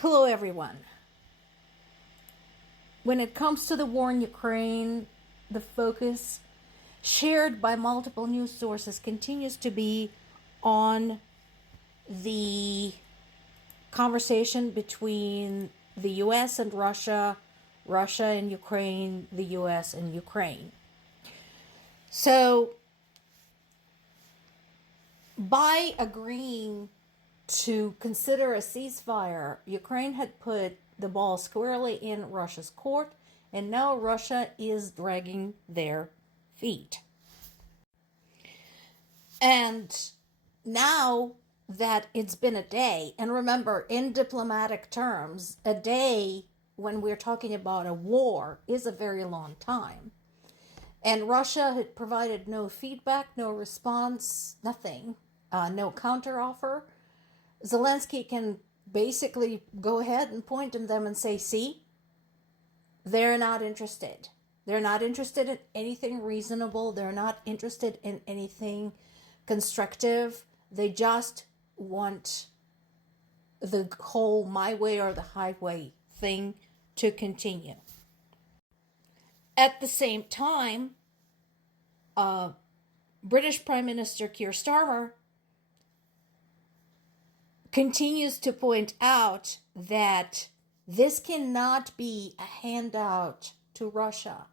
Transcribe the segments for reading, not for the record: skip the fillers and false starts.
Hello, everyone. When it comes to the war in Ukraine, the focus shared by multiple news sources continues to be on the conversation between the US and Russia, Russia and Ukraine, the US and Ukraine. So, by agreeing to consider a ceasefire, Ukraine had put the ball squarely in Russia's court, and now Russia is dragging their feet. And now that it's been a day, and remember, in diplomatic terms, a day when we're talking about a war is a very long time. And Russia had provided no feedback, no response, nothing, no counteroffer. Zelensky can basically go ahead and point at them and say, see, they're not interested. They're not interested in anything reasonable. They're not interested in anything constructive. They just want the whole my way or the highway thing to continue. At the same time, British Prime Minister Keir Starmer continues to point out that this cannot be a handout to Russia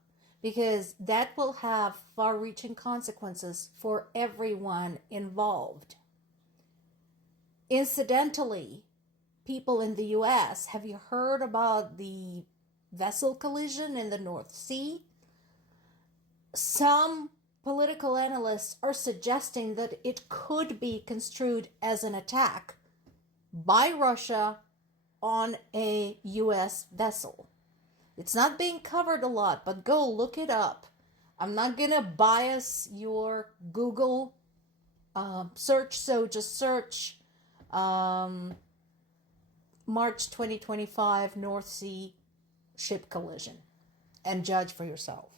because that will have far-reaching consequences for everyone involved. Incidentally, people in the US, have you heard about the vessel collision in the North Sea? Some political analysts are suggesting that it could be construed as an attack by Russia on a US vessel. It's not being covered a lot, but go look it up. I'm not going to bias your Google search, so just search March 2025 North Sea ship collision and judge for yourself.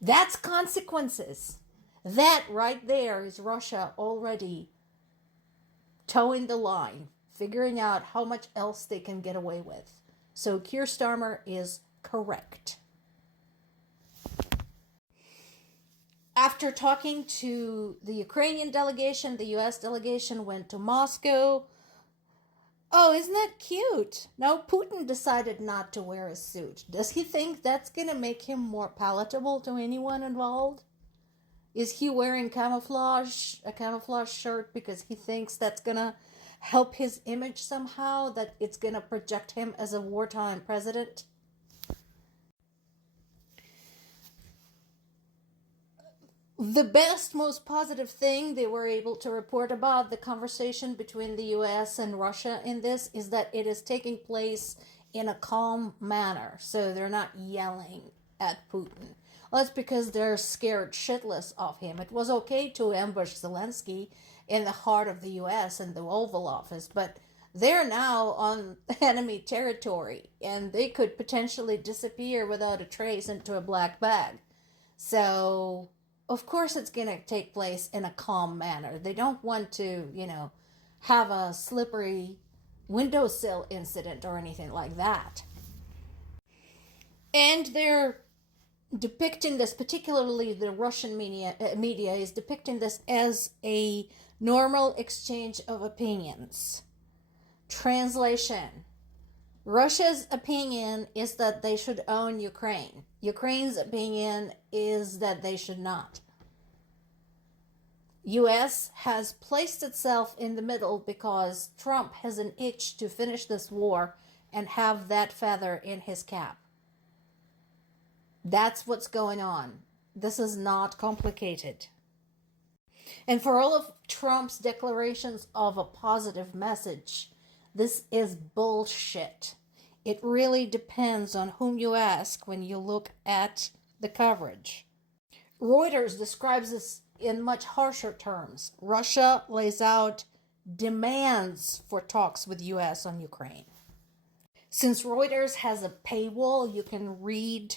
That's consequences. That right there is Russia already towing the line, figuring out how much else they can get away with. So Keir Starmer is correct. After talking to the Ukrainian delegation, the US delegation went to Moscow. Oh, isn't that cute? Now Putin decided not to wear a suit. Does he think that's going to make him more palatable to anyone involved? Is he wearing a camouflage shirt because he thinks that's going to help his image somehow, that it's going to project him as a wartime president? The best, most positive thing they were able to report about the conversation between the US and Russia in this is that it is taking place in a calm manner. So they're not yelling at Putin. Well, that's because they're scared shitless of him. It was okay to ambush Zelensky in the heart of the US in the Oval Office, but they're now on enemy territory and they could potentially disappear without a trace into a black bag. So, of course, it's going to take place in a calm manner. They don't want to, have a slippery windowsill incident or anything like that. And they're depicting this, particularly the Russian media is depicting this as a normal exchange of opinions. Translation: Russia's opinion is that they should own Ukraine. Ukraine's opinion is that they should not. US has placed itself in the middle because Trump has an itch to finish this war and have that feather in his cap. That's what's going on. This is not complicated. And for all of Trump's declarations of a positive message, this is bullshit. It really depends on whom you ask when you look at the coverage. Reuters describes this in much harsher terms. Russia lays out demands for talks with US on Ukraine. Since Reuters has a paywall, you can read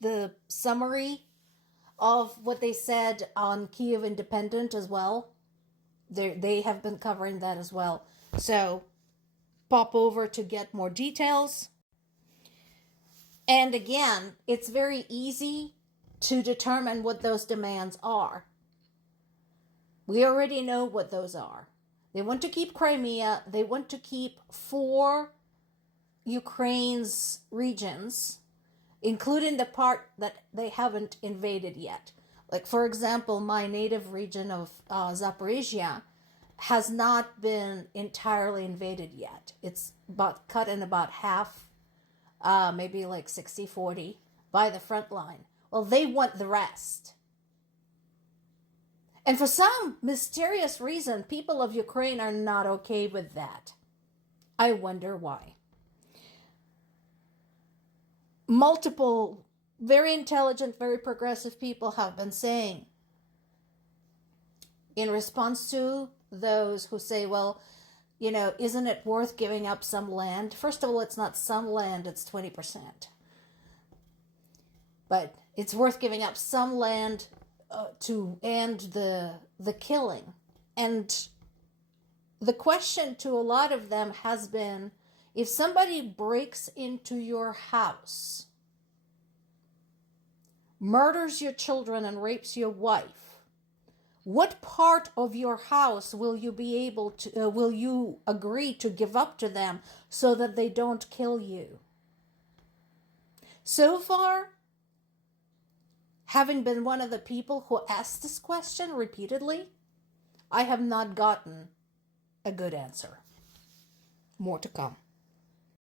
the summary of what they said on Kyiv Independent as well. They have been covering that as well. So pop over to get more details. And again, it's very easy to determine what those demands are. We already know what those are. They want to keep Crimea. They want to keep 4 Ukraine's regions, including the part that they haven't invaded yet. Like, for example, my native region of Zaporizhia has not been entirely invaded yet. It's cut in about half, maybe like 60-40 by the front line. Well, they want the rest. And for some mysterious reason, people of Ukraine are not okay with that. I wonder why. Multiple very intelligent, very progressive people have been saying, in response to those who say, well, isn't it worth giving up some land? First of all, it's not some land, it's 20%. But it's worth giving up some land to end the killing. And the question to a lot of them has been, if somebody breaks into your house, murders your children and rapes your wife, what part of your house will you will you agree to give up to them so that they don't kill you? So far, having been one of the people who asked this question repeatedly, I have not gotten a good answer. More to come.